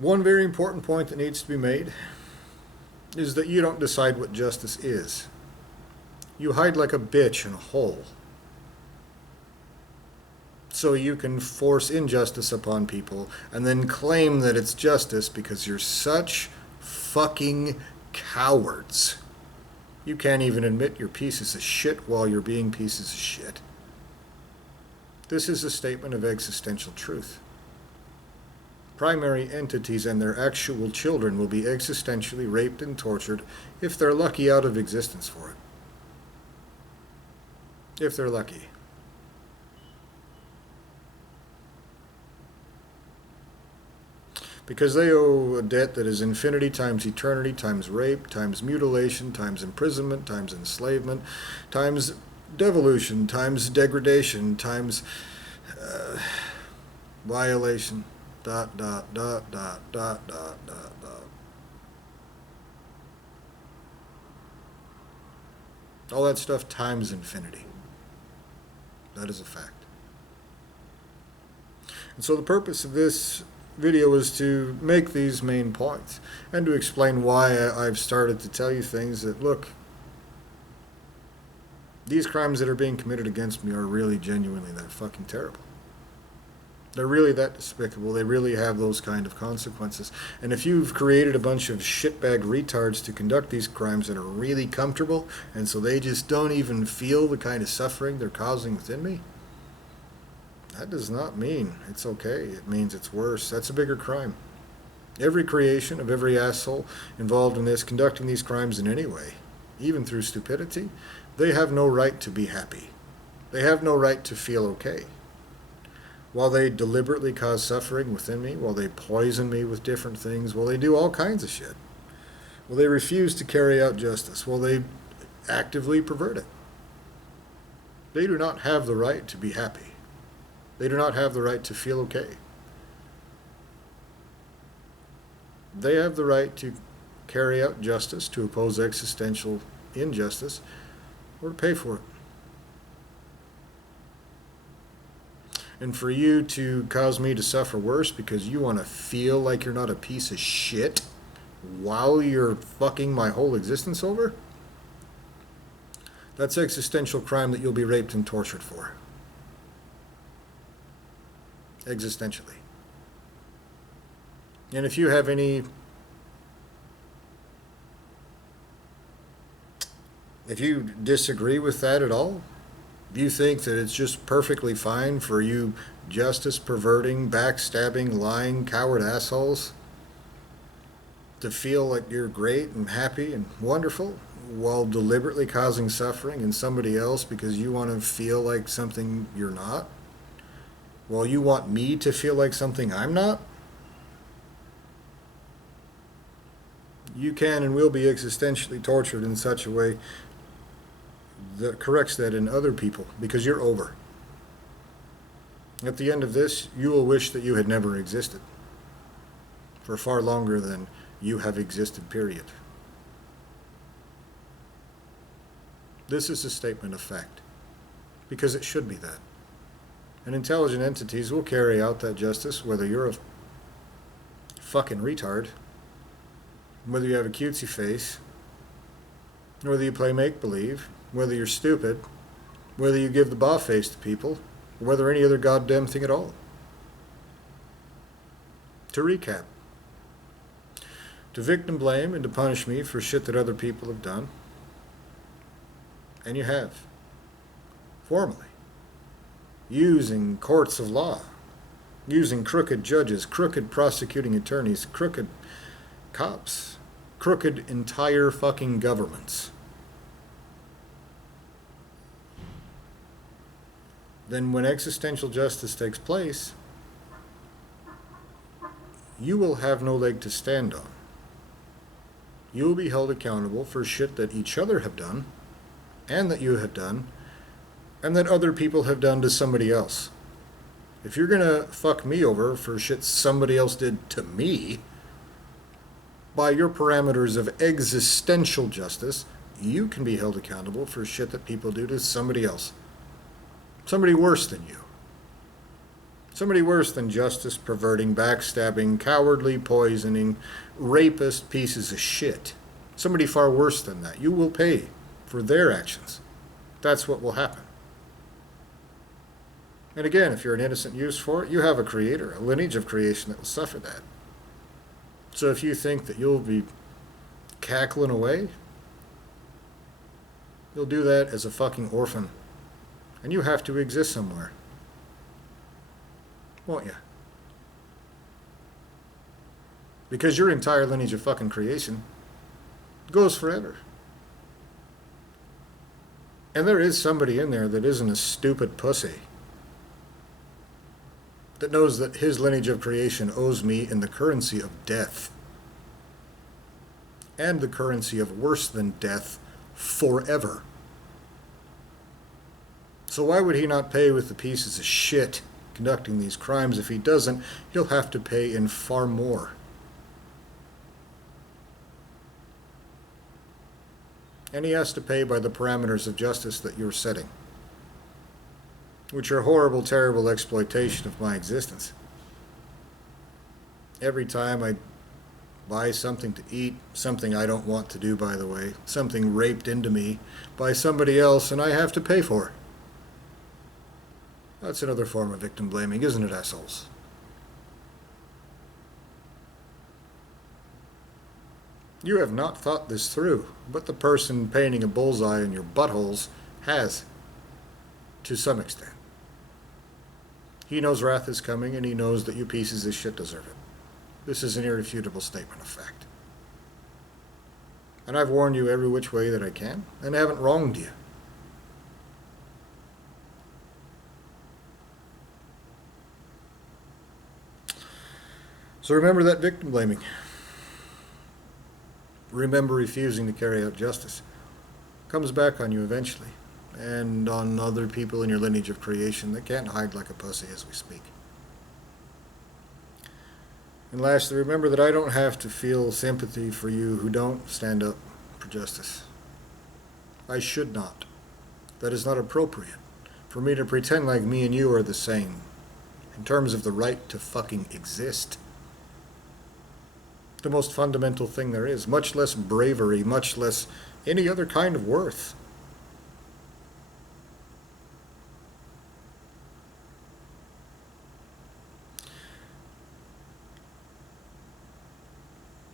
One very important point that needs to be made is that you don't decide what justice is. You hide like a bitch in a hole so you can force injustice upon people and then claim that it's justice because you're such fucking cowards. You can't even admit you're pieces of shit while you're being pieces of shit. This is a statement of existential truth. Primary entities and their actual children will be existentially raped and tortured if they're lucky out of existence for it. If they're lucky. Because they owe a debt that is infinity times eternity times rape times mutilation times imprisonment times enslavement times devolution times degradation times violation dot dot dot dot dot dot dot dot. All that stuff times infinity. That is a fact. And so the purpose of this video is to make these main points and to explain why I've started to tell you things that, look, these crimes that are being committed against me are really genuinely that fucking terrible. They're really that despicable. They really have those kind of consequences. And if you've created a bunch of shitbag retards to conduct these crimes that are really comfortable, and so they just don't even feel the kind of suffering they're causing within me, that does not mean it's okay. It means it's worse. That's a bigger crime. Every creation of every asshole involved in this, conducting these crimes in any way, even through stupidity, they have no right to be happy. They have no right to feel okay. While they deliberately cause suffering within me, while they poison me with different things, while they do all kinds of shit, while they refuse to carry out justice, while they actively pervert it, they do not have the right to be happy. They do not have the right to feel okay. They have the right to carry out justice, to oppose existential injustice, or to pay for it. And for you to cause me to suffer worse because you want to feel like you're not a piece of shit while you're fucking my whole existence over? That's existential crime that you'll be raped and tortured for. Existentially. And if you have any... if you disagree with that at all, if you think that it's just perfectly fine for you justice-perverting, backstabbing, lying, coward assholes to feel like you're great and happy and wonderful while deliberately causing suffering in somebody else because you want to feel like something you're not, while you want me to feel like something I'm not, you can and will be existentially tortured in such a way that corrects that in other people, because you're over. At the end of this, you will wish that you had never existed for far longer than you have existed, period. This is a statement of fact, because it should be that. And intelligent entities will carry out that justice, whether you're a fucking retard, whether you have a cutesy face, whether you play make-believe, whether you're stupid, whether you give the bow face to people, or whether any other goddamn thing at all. To recap, to victim blame and to punish me for shit that other people have done, and you have, formally, using courts of law, using crooked judges, crooked prosecuting attorneys, crooked cops, crooked entire fucking governments, then when existential justice takes place, you will have no leg to stand on. You will be held accountable for shit that each other have done, and that you have done, and that other people have done to somebody else. If you're gonna fuck me over for shit somebody else did to me, by your parameters of existential justice, you can be held accountable for shit that people do to somebody else. Somebody worse than you. Somebody worse than justice, perverting, backstabbing, cowardly, poisoning, rapist, pieces of shit. Somebody far worse than that. You will pay for their actions. That's what will happen. And again, if you're an innocent use for it, you have a creator, a lineage of creation that will suffer that. So if you think that you'll be cackling away, you'll do that as a fucking orphan. And you have to exist somewhere. Won't you? Because your entire lineage of fucking creation goes forever. And there is somebody in there that isn't a stupid pussy, that knows that his lineage of creation owes me in the currency of death. And the currency of worse than death forever. So why would he not pay with the pieces of shit conducting these crimes? If he doesn't, he'll have to pay in far more. And he has to pay by the parameters of justice that you're setting, which are horrible, terrible exploitation of my existence. Every time I buy something to eat, something I don't want to do, by the way, something raped into me by somebody else, and I have to pay for it. That's another form of victim blaming, isn't it, assholes? You have not thought this through, but the person painting a bullseye in your buttholes has, to some extent. He knows wrath is coming, and he knows that you pieces of shit deserve it. This is an irrefutable statement of fact. And I've warned you every which way that I can, and haven't wronged you. So remember that victim blaming. Remember refusing to carry out justice. Comes back on you eventually, and on other people in your lineage of creation that can't hide like a pussy as we speak. And lastly, remember that I don't have to feel sympathy for you who don't stand up for justice. I should not. That is not appropriate for me to pretend like me and you are the same in terms of the right to fucking exist. The most fundamental thing there is, much less bravery, much less any other kind of worth.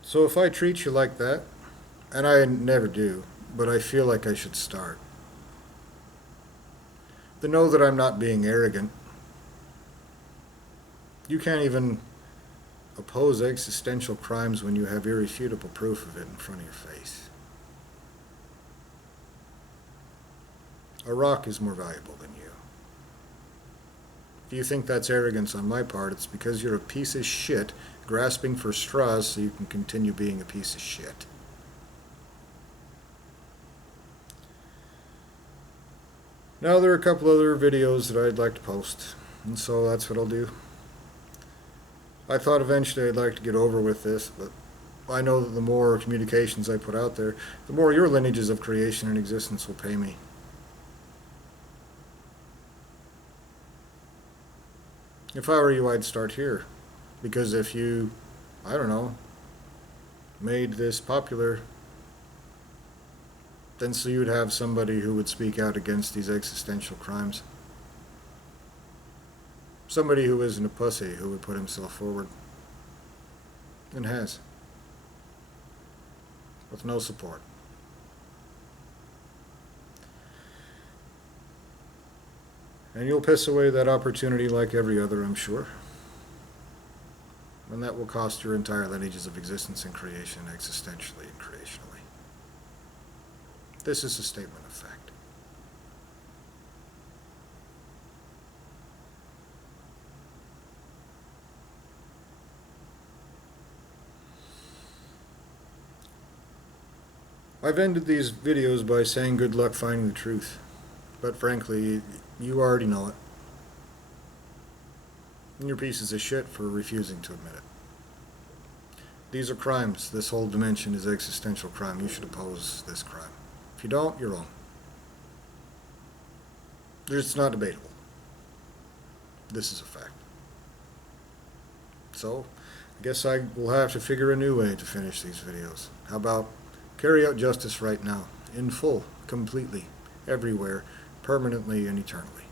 So if I treat you like that, and I never do, but I feel like I should start, then know that I'm not being arrogant. You can't even oppose existential crimes when you have irrefutable proof of it in front of your face. A rock is more valuable than you. If you think that's arrogance on my part, it's because you're a piece of shit grasping for straws so you can continue being a piece of shit. Now there are a couple other videos that I'd like to post, and so that's what I'll do. I thought eventually I'd like to get over with this, but I know that the more communications I put out there, the more your lineages of creation and existence will pay me. If I were you, I'd start here. Because if you, I don't know, made this popular, then so you'd have somebody who would speak out against these existential crimes. Somebody who isn't a pussy, who would put himself forward. And has. With no support. And you'll piss away that opportunity like every other, I'm sure. And that will cost your entire lineages of existence and creation, existentially and creationally. This is a statement of fact. I've ended these videos by saying good luck finding the truth. But frankly, you already know it. And you're pieces of shit for refusing to admit it. These are crimes. This whole dimension is existential crime. You should oppose this crime. If you don't, you're wrong. It's not debatable. This is a fact. So, I guess I will have to figure a new way to finish these videos. How about carry out justice right now, in full, completely, everywhere, permanently and eternally.